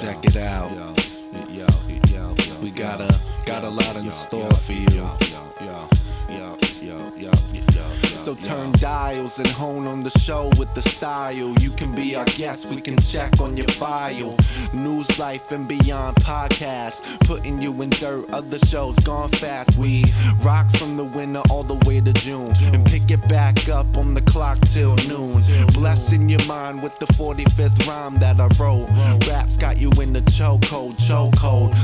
Check it out. We got a lot in store for you. So turn dials and hone on the show with the style. You can be our guest, we can check on your file. News, life, and beyond podcast, putting you in dirt. Other shows gone fast. We rock from the winter all the way to June, and pick it back up on the clock till noon. Blessing your mind with the 45th rhyme that I wrote. Raps got you in the chokehold.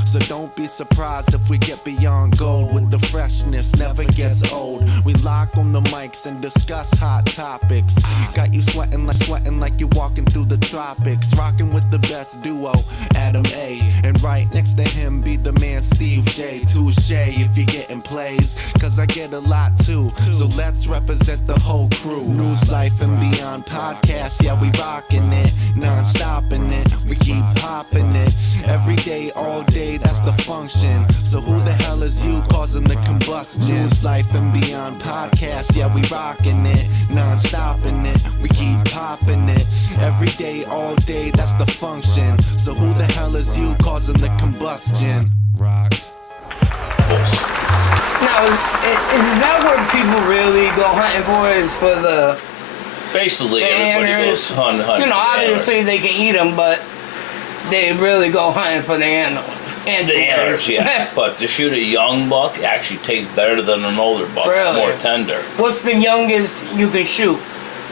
So don't be surprised if we get beyond gold. With the freshness, never gets old. We lock on the mics and discuss hot topics. Got you sweating like you're walking through the tropics. Rocking with the best duo, Adam A. And right next to him be the man Steve J. Touche if you're getting plays, cause I get a lot too. So let's represent the whole crew. News, life, and beyond podcast. Yeah, we rocking it, non-stopping it. We keep popping it. Every day, all day, that's the function. So who the hell is you causing the combustion? News, life, and beyond podcast. Yeah, we rocking it, non-stopping it. We keep popping it. Every day, all day, that's the function. So who the hell is you causing the combustion? Rock. Now, is that what people really go hunting for? Is for the basically everybody antlers? goes hunting. You know, for obviously antlers. they can eat them, but they really go hunting for the antlers. The antlers, yeah. But to shoot a young buck actually tastes better than an older buck. Really? More tender. What's the youngest you can shoot?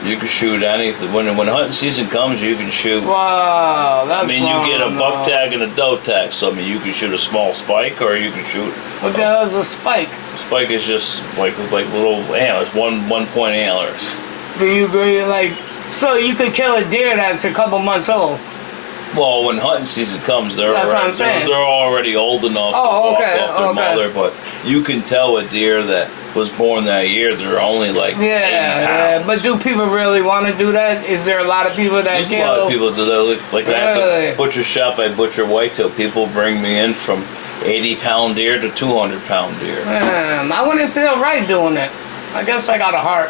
You can shoot anything. When hunting season comes, you can shoot. Wow, that's I mean, you get a buck tag and a doe tag. So I mean, you can shoot a small spike, or you can shoot. What the hell is a spike? Spike is just like little antlers, one point antlers. Do you agree? Like, so you could kill a deer that's a couple months old. Well, when hunting season comes, That's what I'm saying. they're already old enough to walk off their mother. But you can tell a deer that was born that year, they're only like 80 pounds. But do people really want to do that? Is there a lot of people that kill? A lot of people do that. Like at Really? the butcher shop, I butcher whitetail. People bring me in from 80-pound deer to 200-pound deer. I wouldn't feel right doing it. I guess I got a heart.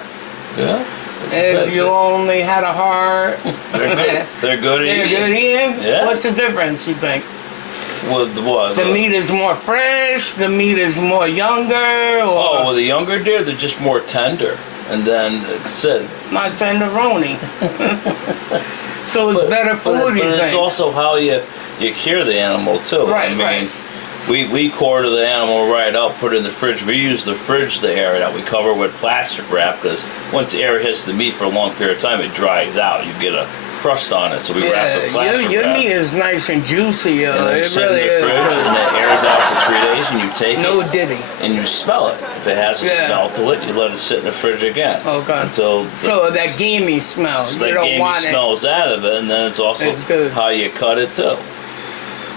Yeah. If you only had a heart. They're good. They're good They're eating. good eating? Yeah. What's the difference, you think? With what? The meat is more fresh, the meat is more younger, or Oh, with the younger deer, they're just more tender. And then, like I said, not tenderoni. So it's better food, but you it's think? also how you cure the animal too. Right, I mean, right. we quarter the animal right up, put it in the fridge. We use the fridge to air it out. We cover it with plastic wrap because once air hits the meat for a long period of time, it dries out. You get a crust on it, so we wrap the plastic your wrap. meat is nice and juicy, And then you it sit really in the is. fridge, and it airs out for 3 days, and you take No it diddy. and you smell it. If it has a smell to it, you let it sit in the fridge again. Okay. Until So that gamey smell, so you that don't gamey want smells out of it, and then it's also It's good. how you cut it too. it.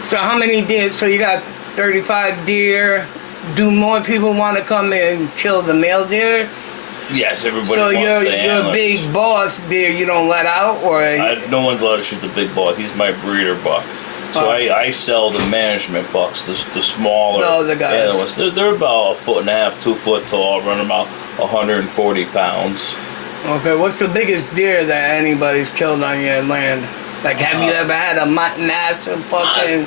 So how many deer? So you got 35 deer. Do more people want to come and kill the male deer? Yes, everybody So wants your the antlers. big boss deer you don't let out, or No one's allowed to shoot the big buck. He's my breeder buck. So I sell the management bucks, the smaller. No, the guys. Yeah, the ones. They're about 1.5 feet, 2 foot tall, run about 140 pounds. okay? What's the biggest deer that anybody's killed on your land? Like, have you ever had a massive fucking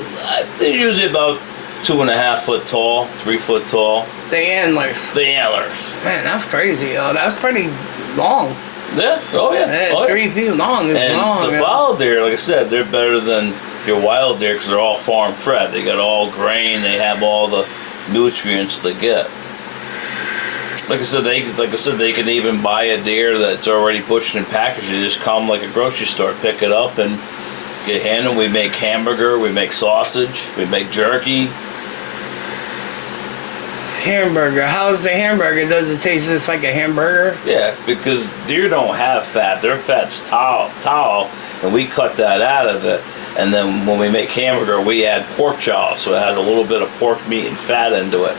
They're usually about 2.5 foot tall, 3 foot tall. the antlers? The antlers. Man, that's crazy, yo. That's pretty long. Yeah. Oh yeah. Yeah, Oh, yeah. 3 feet long is And long. the wild deer, like I said, they're better than your wild deer because they're all farm fed. They got all grain. They have all the nutrients they get. Like I said, they can even buy a deer that's already butchered and packaged. You just come like a grocery store, pick it up, and get handled. We make hamburger, we make sausage, we make jerky. Hamburger. How's the hamburger? Does it taste just like a hamburger? Yeah, because deer don't have fat. Their fat's tall, and we cut that out of it. And then when we make hamburger, we add pork jaw, so it has a little bit of pork meat and fat into it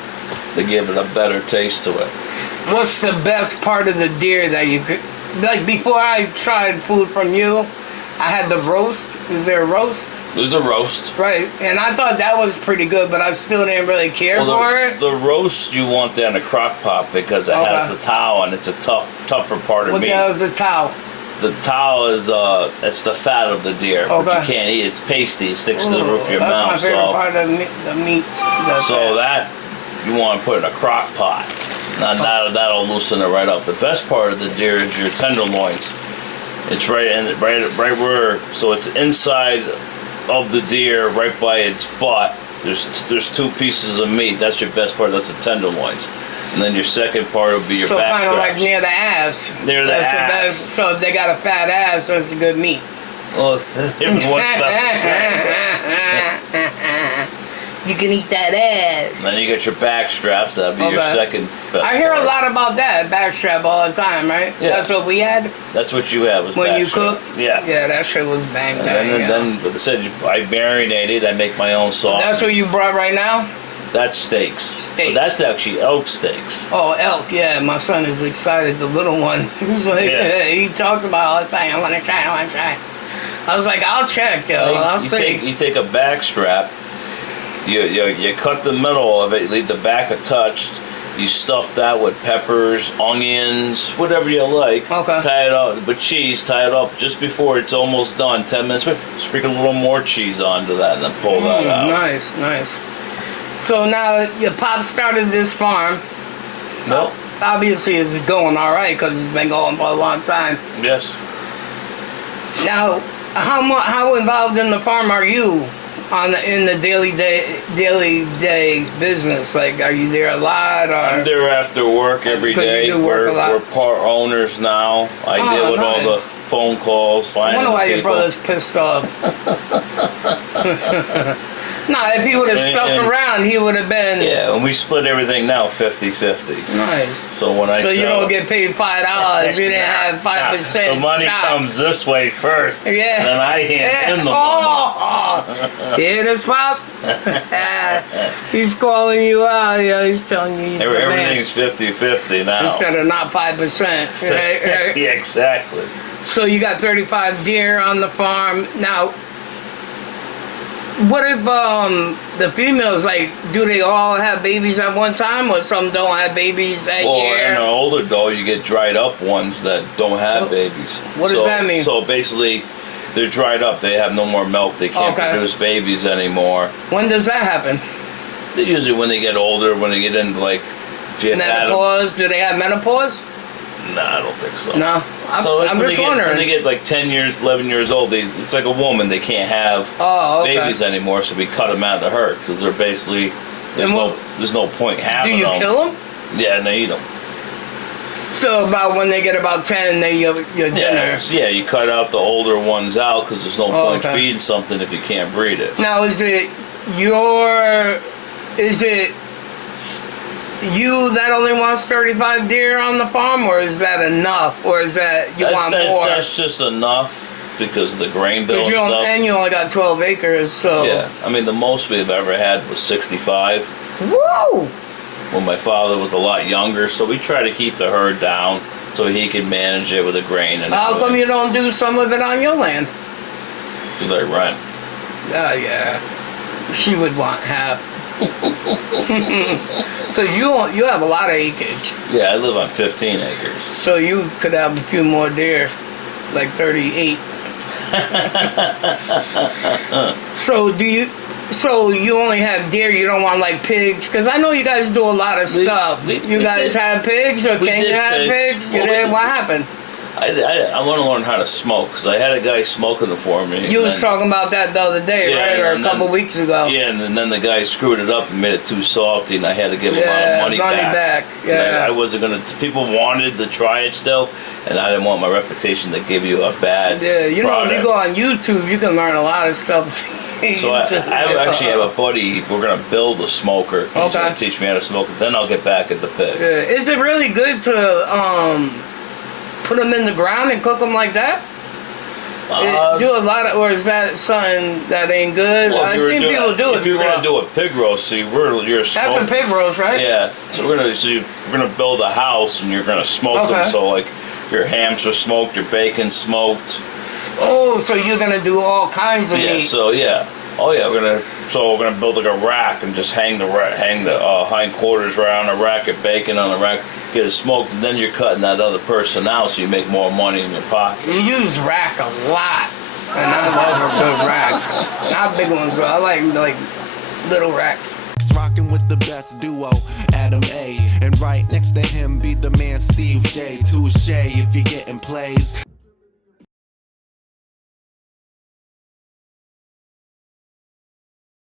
to give it a better taste to it. What's the best part of the deer that you could... Like, before I tried food from you, I had the roast. Is there a roast? There's a roast. Right, and I thought that was pretty good, but I still didn't really care for it. The roast you want that in a crock pot because it has the towel and it's a tougher part of What meat. the hell is the towel? The towel is it's the fat of the deer, but Okay. you can't eat. It's pasty. It sticks to the roof of your that's mouth. my favorite So, part of the meat. so that you want to put in a crock pot. Now that'll loosen it right up. The best part of the deer is your tenderloins. It's right where, so it's inside of the deer, right by its butt. There's two pieces of meat. That's your best part. That's the tenderloins. And then your second part will be your so back kind of like straps. near the ass. Near the That's ass. best. So if they got a fat ass, that's a good meat. Well, everyone's You can eat that ass. Then you get your back straps. That'll be your Okay. second best I hear part. a lot about that backstrap all the time, right? Yeah. That's what we had That's what you have. Was when back you strap. cook. Yeah. Yeah, that shit was bang And bang. then, yeah. then, like I said, I marinate it. I make my own sauce. That's what you brought right now? That's steaks. Steaks. But that's actually elk steaks. Oh, elk, yeah. My son is excited, the little one. He's like, Yeah. he talks about it all the time. I want to try. I was like, I'll check, yo. I'll you see. take a back strap. You cut the middle of it. Leave the back untouched. You stuff that with peppers, onions, whatever you like. Okay. Tie it up with cheese. Tie it up just before it's almost done. 10 minutes. Sprinkle a little more cheese onto that, and then pull that out. Nice. So now your pop started this farm. No. Obviously, it's going all right because it's been going for a long time. Yes. Now, how involved in the farm are you in the daily day business? Like, are you there a lot, or I'm there after work every Because you day. do work a lot. We're part owners now. I Oh, deal with all the nice. phone calls, I finding wonder why your people. brother's pissed off. Nah, if he would have stuck And- around, he would have been Yeah, and we split everything now 50-50. nice. So when I So you sell, don't get paid $5. You didn't have 5%. the money stock. comes this way first. Yeah. Then I hand him the money. Oh, hear this, pops? He's calling you out. Yeah, he's telling you he's the man. Everything's 50-50 now. Instead of not 5%. So- Right? yeah, exactly. So you got 35 deer on the farm. Now, what if the females, like, do they all have babies at one time, or some don't have babies that Well, year? in an older doe, you get dried up ones that don't have What- babies. what does that mean? So basically, they're dried up. They have no more milk. They can't Okay. produce babies anymore. When does that happen? Usually when they get older, when they get into like, if you had them, Menopause? Do they have menopause? nah, I don't think so. No. I'm So I'm when just they wondering. When they get like 10 years, 11 years old, it's like a woman. They can't have Oh, okay. babies anymore, so we cut them out of the herd because they're basically there's And no what- there's no point Do having you them. kill them? Yeah, and they eat them. So about when they get about 10, they your dinner. Yeah, you cut out the older ones out because there's no Oh, point okay. feeding something if you can't breed it. Now, is it you that only wants 35 deer on the farm, or is that enough, or is that you want more? That's just enough because of the grain bill Because and stuff. and you only got 12 acres, so Yeah, I mean the most we've ever had was 65 whoa. when my father was a lot younger. So we try to keep the herd down so he can manage it with the grain and How come you don't do some of it on your land? Because I rent. Oh yeah, she would want half. So you have a lot of acreage, Yeah, I live on 15 acres. so you could have a few more deer, like 38. So you only have deer, you don't want like pigs? Because I know you guys do a lot of stuff. we You guys did- have pigs, or we can did you have pigs. pigs? You Well, did? we- What happened? I want to learn how to smoke because I had a guy smoking it for me. You and was then- talking about that the other day, Yeah, right? Or a and couple then- weeks ago. Yeah, and then the guy screwed it up and made it too salty, and I had to give him a lot of money back. Yeah. And I wasn't gonna. People wanted to try it still, and I didn't want my reputation to give you a bad. Yeah, you know, if you product. go on YouTube, you can learn a lot of stuff. So I actually have a buddy. We're gonna build a smoker. He's Okay. gonna teach me how to smoke it. Then I'll get back at the pigs. Yeah. Is it really good to put them in the ground and cook them like that? Do a lot of, or is that something that ain't good? Well, if I've you were seen doing- people do it. If you're before. gonna do a pig roast, see, you're a That's smoke. a pig roast, right? Yeah. So we're gonna build a house, and you're gonna smoke Okay. them. So like, your hams are smoked, your bacon smoked. Oh, so you're gonna do all kinds of Yeah. meat. So yeah. Oh yeah, we're gonna build like a rack and just hang the hind quarters right on the rack, get bacon on the rack, get it smoked, and then you're cutting that other person out, so you make more money in your pocket. You use rack a lot, and I love a good rack. Not big ones, but I like little racks. Rocking with the best duo, Adam A. And right next to him be the man Steve J. Touche if you're getting plays.